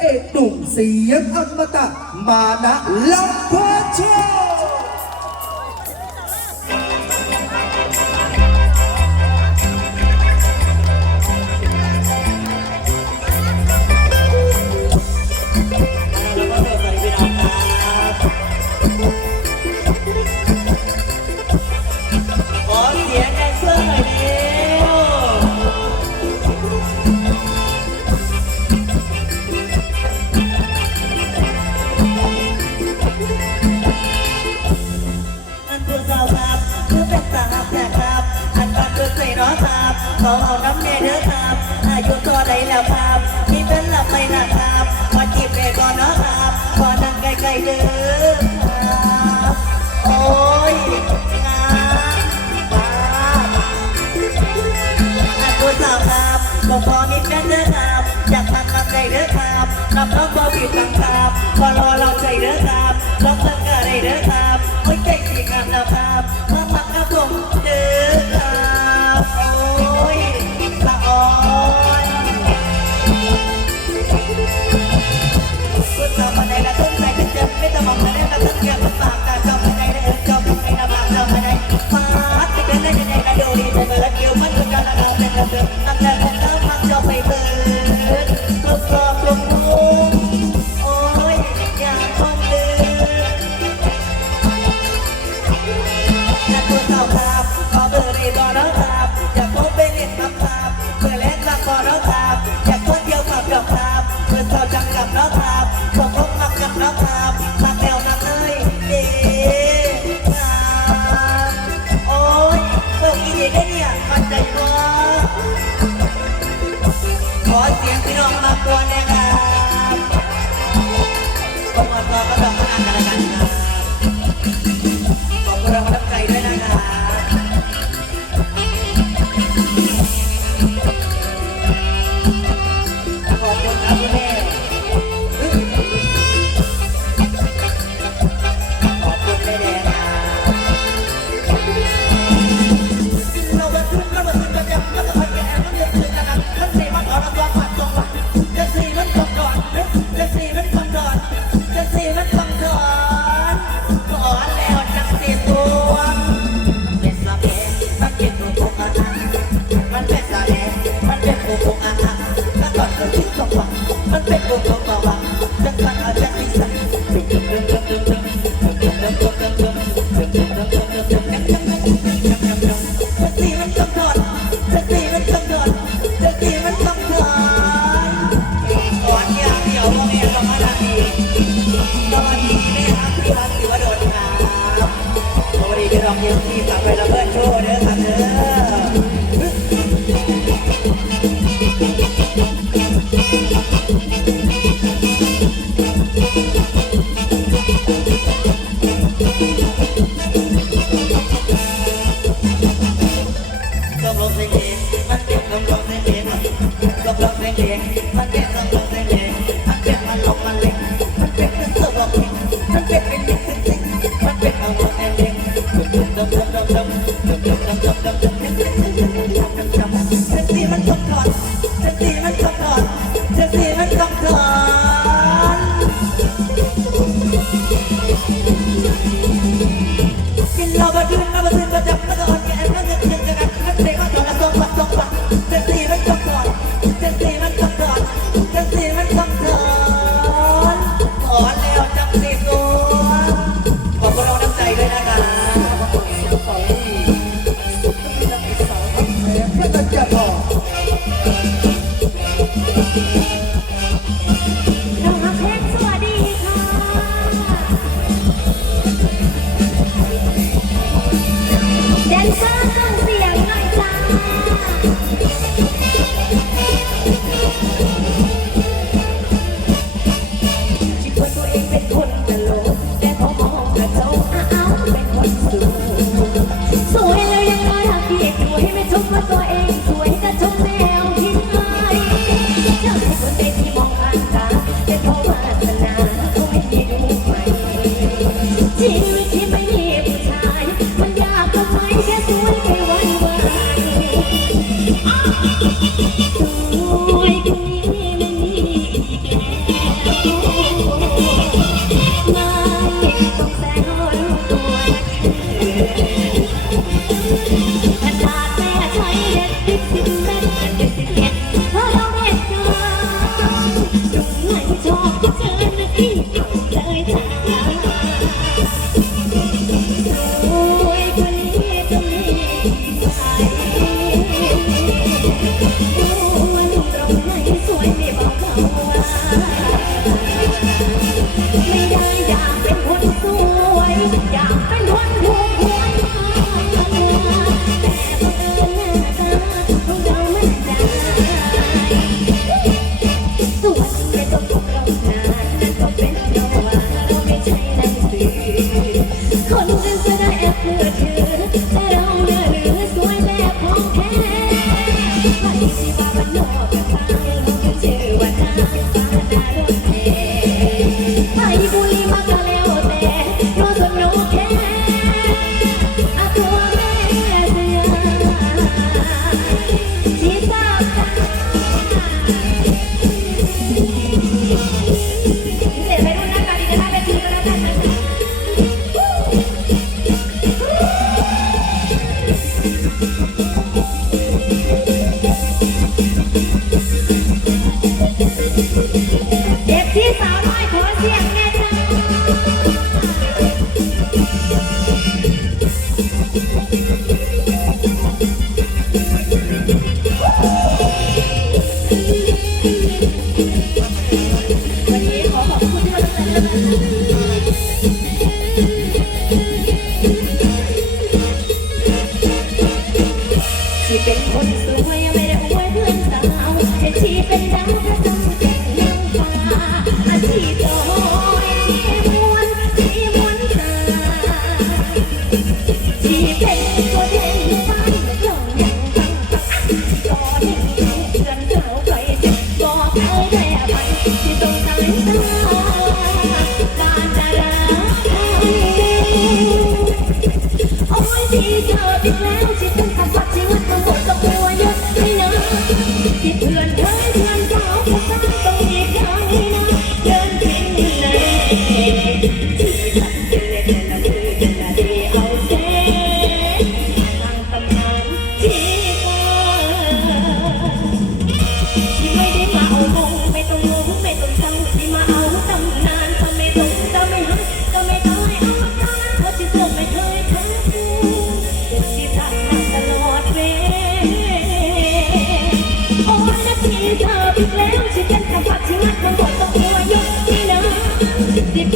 เอกหนุ่มเสียงอมตะมานะลำเพลิ ขีดนะครับพอรอเราใจเด้อครับต้องเพลงอะไรเด้อครับไม่ใจขี้งามนะครับพอพักก็คงเด้อครับโอ้ยสะออนคุณจะมาไหรละต้นใจเป็นเจ็บไม่ต้องมองอะไรละทั้งเกียร์ปากตาจอมาะไรละเอิญจอมอะไนละปากจอมาไหนมาติดกันได้ยังไงนะดูดีแต่เมื่อละเกี่ยวมันก็จะละเราเป็นระเบิดตั้งแต่ผมเท้าพังจอมไปเบื่อ about Okay. はい、じゃ。 มันโง่เป็นไปเราแค่เจอวันนั้น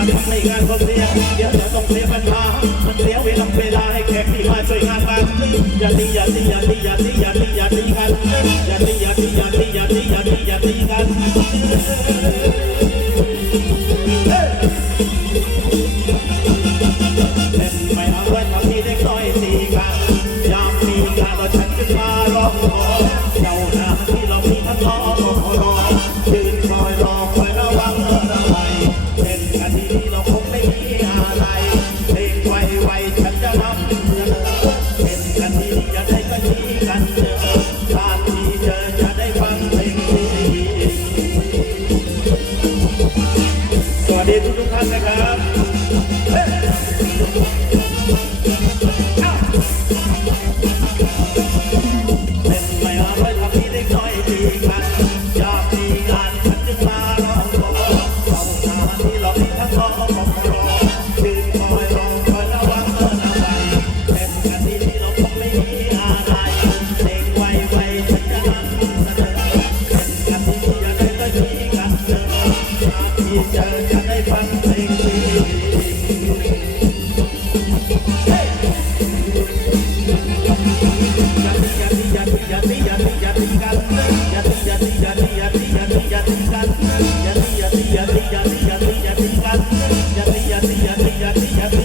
านพักในงานเขาเสียเดี๋ยวเราต้องเสียปัญหามันเสียเวลาเวลาให้แขกที่มาช่วยงานกันอย่าตีอย่าตีอย่าตีอย่าตีอย่าตีอย่าตีกันอย่าตีอย่าตีอย่าตีอย่าตีอย่าตีอย่าตีกันเได้ตอนที่กันยามมีการเราฉันขึ้าร้องขอเจ้าหน้าที่เราพี่ทั้งท้อรอรอยืนคอยรอคอย yeah yadi yadi yadi yadi yadi yadi yadi yadi yadi